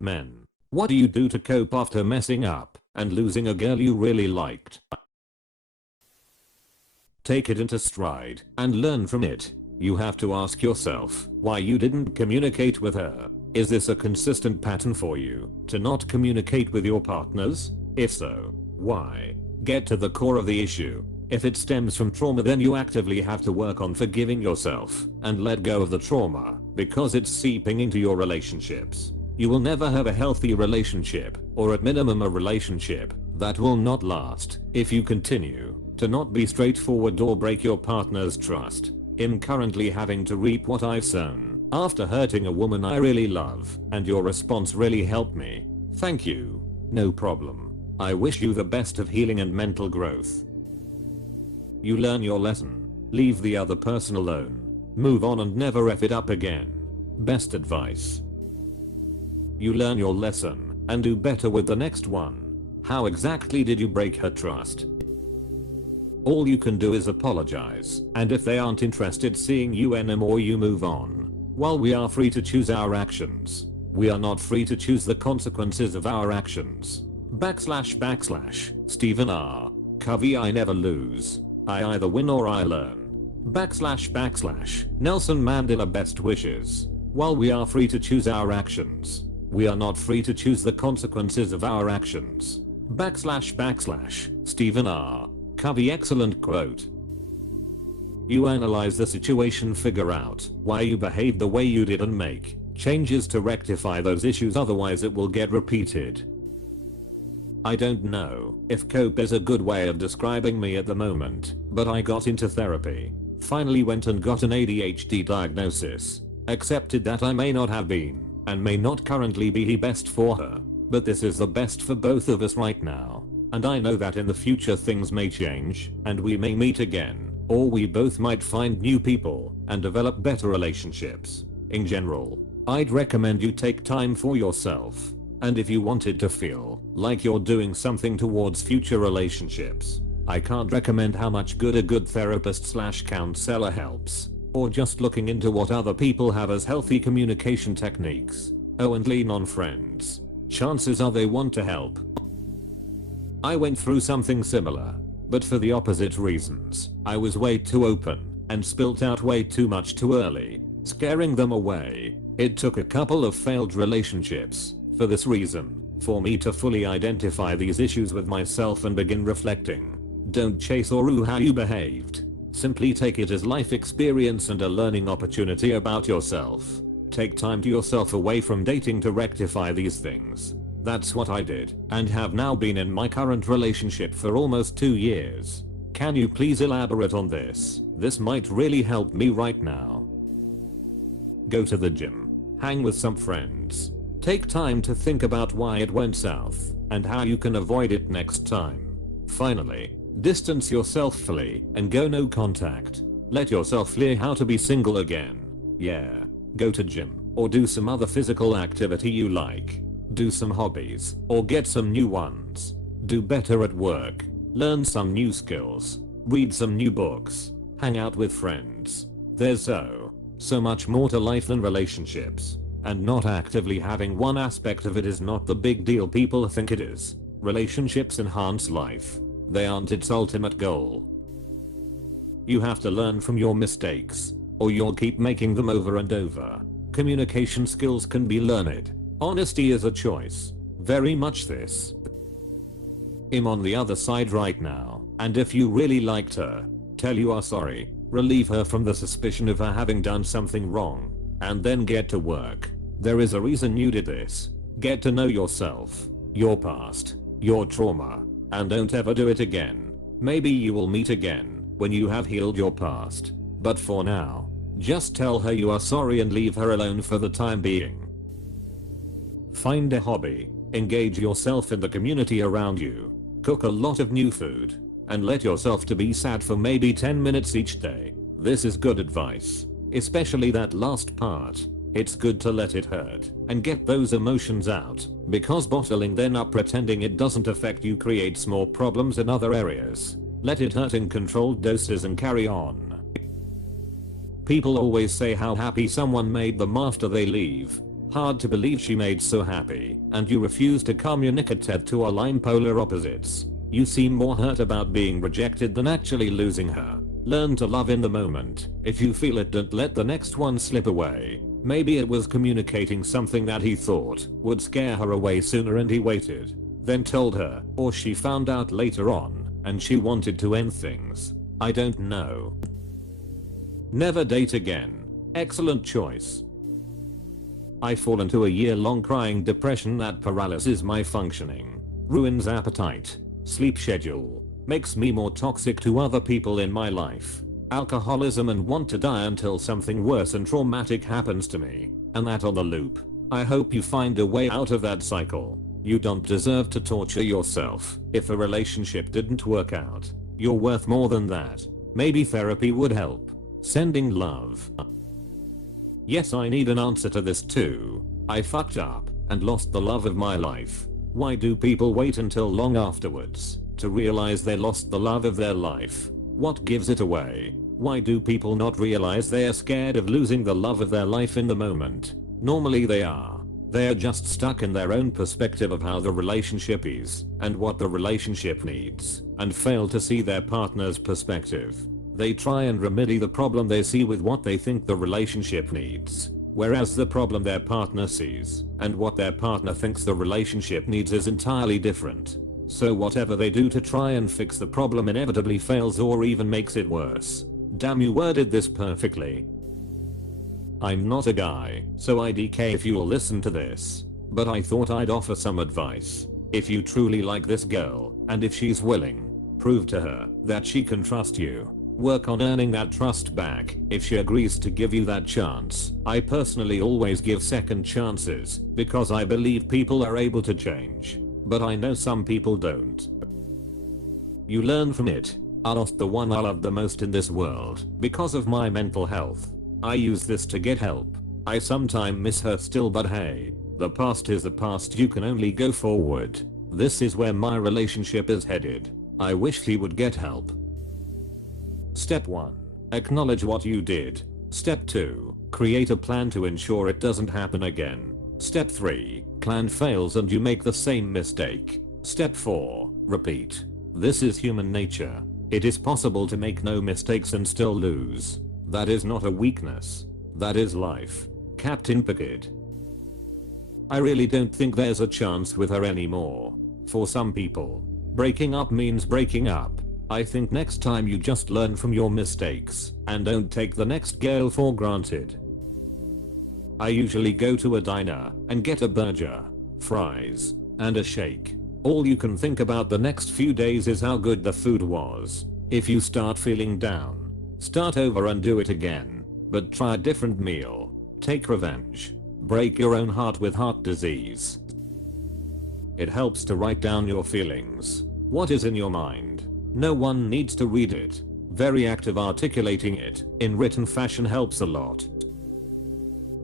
Men. What do you do to cope after messing up and losing a girl you really liked? Take it into stride and learn from it. You have to ask yourself why you didn't communicate with her. Is this a consistent pattern for you to not communicate with your partners? If so, why? Get to the core of the issue. If it stems from trauma, then you actively have to work on forgiving yourself and let go of the trauma because it's seeping into your relationships. You will never have a healthy relationship, or at minimum a relationship that will not last, if you continue to not be straightforward or break your partner's trust. I'm currently having to reap what I've sown after hurting a woman I really love, and your response really helped me. Thank you. No problem. I wish you the best of healing and mental growth. You learn your lesson. Leave the other person alone. Move on and never F it up again. Best advice. You learn your lesson and do better with the next one. How exactly did you break her trust? All you can do is apologize, and if they aren't interested seeing you anymore, you move on. While we are free to choose our actions, we are not free to choose the consequences of our actions. / Stephen R. Covey. I never lose. I either win or I learn. / Nelson Mandela. Best wishes. While we are free to choose our actions, we are not free to choose the consequences of our actions. / Stephen R. Covey. Excellent quote. You analyze the situation, figure out why you behaved the way you did, and make changes to rectify those issues, otherwise it will get repeated. I don't know if cope is a good way of describing me at the moment, but I got into therapy, finally went and got an ADHD diagnosis, accepted that I may not have been and may not currently be the best for her, but this is the best for both of us right now. And I know that in the future things may change, and we may meet again, or we both might find new people and develop better relationships. In general, I'd recommend you take time for yourself. And if you wanted to feel like you're doing something towards future relationships, I can't recommend how much good a good therapist / counselor helps, or just looking into what other people have as healthy communication techniques. Oh, and lean on friends. Chances are they want to help. I went through something similar, but for the opposite reasons. I was way too open and spilt out way too much too early, scaring them away. It took a couple of failed relationships, for this reason, for me to fully identify these issues with myself and begin reflecting. Don't chase or rue how you behaved. Simply take it as life experience and a learning opportunity about yourself. Take time to yourself away from dating to rectify these things. That's what I did, and have now been in my current relationship for almost 2 years. Can you please elaborate on this? This might really help me right now. Go to the gym. Hang with some friends. Take time to think about why it went south, and how you can avoid it next time. Finally, distance yourself fully and go no contact. Let yourself learn how to be single again. Yeah. Go to gym, or do some other physical activity you like. Do some hobbies, or get some new ones. Do better at work. Learn some new skills. Read some new books. Hang out with friends. There's so much more to life than relationships. And not actively having one aspect of it is not the big deal people think it is. Relationships enhance life. They aren't its ultimate goal. You have to learn from your mistakes, or you'll keep making them over and over. Communication skills can be learned. Honesty is a choice. Very much this. I'm on the other side right now, and if you really liked her, tell you are sorry, relieve her from the suspicion of her having done something wrong, and then get to work. There is a reason you did this. Get to know yourself, your past, your trauma, and don't ever do it again. Maybe you will meet again when you have healed your past, but for now, just tell her you are sorry and leave her alone for the time being. Find a hobby, engage yourself in the community around you, cook a lot of new food, and let yourself to be sad for maybe 10 minutes each day. This is good advice, especially that last part. It's good to let it hurt and get those emotions out, because bottling them up pretending it doesn't affect you creates more problems in other areas. Let it hurt in controlled doses and carry on. People always say how happy someone made them after they leave. Hard to believe she made so happy, and you refuse to communicate to align polar opposites. You seem more hurt about being rejected than actually losing her. Learn to love in the moment. If you feel it, don't let the next one slip away. Maybe it was communicating something that he thought would scare her away sooner and he waited. Then told her, or she found out later on, and she wanted to end things. I don't know. Never date again. Excellent choice. I fall into a year-long crying depression that paralyzes my functioning, ruins appetite, sleep schedule, makes me more toxic to other people in my life, alcoholism, and want to die until something worse and traumatic happens to me, and that on the loop. I hope you find a way out of that cycle. You don't deserve to torture yourself. If a relationship didn't work out, you're worth more than that. Maybe therapy would help. Sending love. Yes, I need an answer to this too. I fucked up and lost the love of my life. Why do people wait until long afterwards to realize they lost the love of their life? What gives it away? Why do people not realize they are scared of losing the love of their life in the moment? Normally they are. They are just stuck in their own perspective of how the relationship is and what the relationship needs, and fail to see their partner's perspective. They try and remedy the problem they see with what they think the relationship needs, whereas the problem their partner sees and what their partner thinks the relationship needs is entirely different. So whatever they do to try and fix the problem inevitably fails or even makes it worse. Damn, you worded this perfectly. I'm not a guy, so IDK if you'll listen to this, but I thought I'd offer some advice. If you truly like this girl, and if she's willing, prove to her that she can trust you. Work on earning that trust back if she agrees to give you that chance. I personally always give second chances because I believe people are able to change, but I know some people don't. You learn from it. I lost the one I love the most in this world because of my mental health. I use this to get help. I sometimes miss her still, but hey, the past is the past. You can only go forward. This is where my relationship is headed. I wish he would get help. Step 1. Acknowledge what you did. Step 2. Create a plan to ensure it doesn't happen again. Step 3. Plan fails and you make the same mistake. Step 4. Repeat. This is human nature. It is possible to make no mistakes and still lose. That is not a weakness. That is life. Captain Picard. I really don't think there's a chance with her anymore. For some people, breaking up means breaking up. I think next time you just learn from your mistakes and don't take the next girl for granted. I usually go to a diner and get a burger, fries, and a shake. All you can think about the next few days is how good the food was. If you start feeling down, start over and do it again, but try a different meal. Take revenge. Break your own heart with heart disease. It helps to write down your feelings. What is in your mind? No one needs to read it. Very active articulating it in written fashion helps a lot.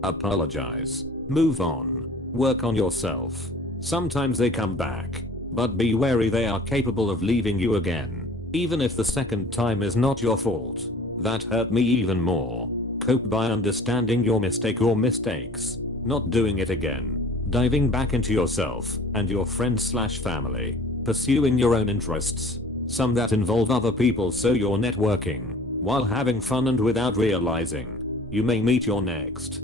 Apologize. Move on. Work on yourself. Sometimes they come back, but be wary they are capable of leaving you again, even if the second time is not your fault. That hurt me even more. Cope by understanding your mistake or mistakes, not doing it again, diving back into yourself and your friends/family, pursuing your own interests, some that involve other people, so you're networking while having fun, and without realizing, you may meet your next.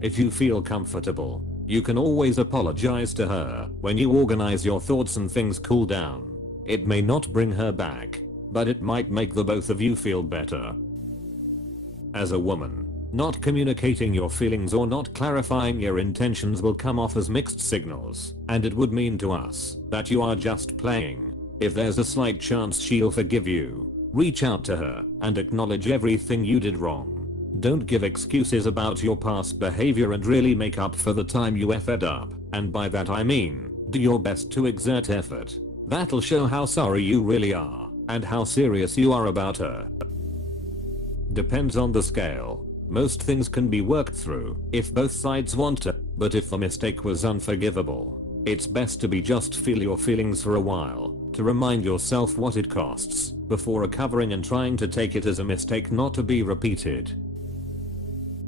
If you feel comfortable, you can always apologize to her when you organize your thoughts and things cool down. It may not bring her back, but it might make the both of you feel better. As a woman, not communicating your feelings or not clarifying your intentions will come off as mixed signals, and it would mean to us that you are just playing. If there's a slight chance she'll forgive you, reach out to her and acknowledge everything you did wrong. Don't give excuses about your past behavior and really make up for the time you effed up, and by that I mean, do your best to exert effort. That'll show how sorry you really are and how serious you are about her. Depends on the scale. Most things can be worked through if both sides want to, but if the mistake was unforgivable, it's best to just feel your feelings for a while, to remind yourself what it costs, before recovering and trying to take it as a mistake not to be repeated.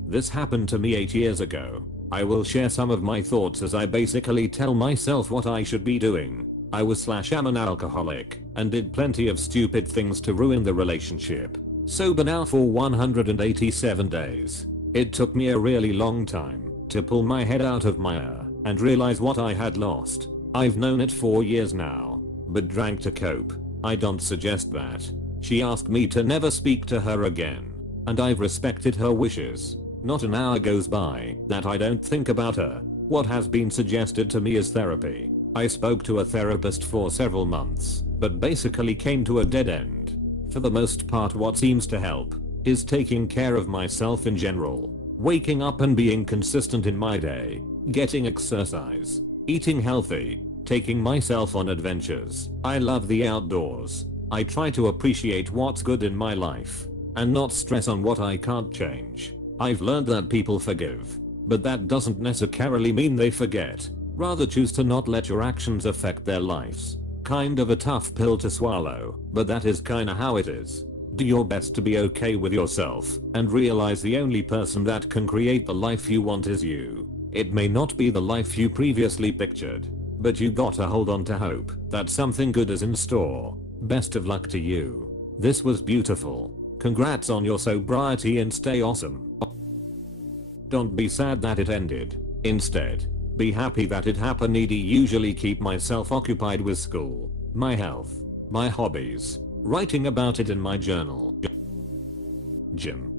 This happened to me 8 years ago. I will share some of my thoughts as I basically tell myself what I should be doing. I am an alcoholic and did plenty of stupid things to ruin the relationship. Sober now for 187 days. It took me a really long time to pull my head out of my and realize what I had lost. I've known it for years now, but drank to cope. I don't suggest that. She asked me to never speak to her again, and I've respected her wishes. Not an hour goes by that I don't think about her. What has been suggested to me is therapy. I spoke to a therapist for several months, but basically came to a dead end. For the most part, what seems to help is taking care of myself in general. Waking up and being consistent in my day, getting exercise, eating healthy, taking myself on adventures. I love the outdoors. I try to appreciate what's good in my life and not stress on what I can't change. I've learned that people forgive, but that doesn't necessarily mean they forget. Rather choose to not let your actions affect their lives. Kind of a tough pill to swallow, but that is kinda how it is. Do your best to be okay with yourself and realize the only person that can create the life you want is you. It may not be the life you previously pictured, but you gotta hold on to hope that something good is in store. Best of luck to you. This was beautiful. Congrats on your sobriety and stay awesome. Don't be sad that it ended. Instead, be happy that it happened. Usually keep myself occupied with school, my health, my hobbies, writing about it in my journal. Gym.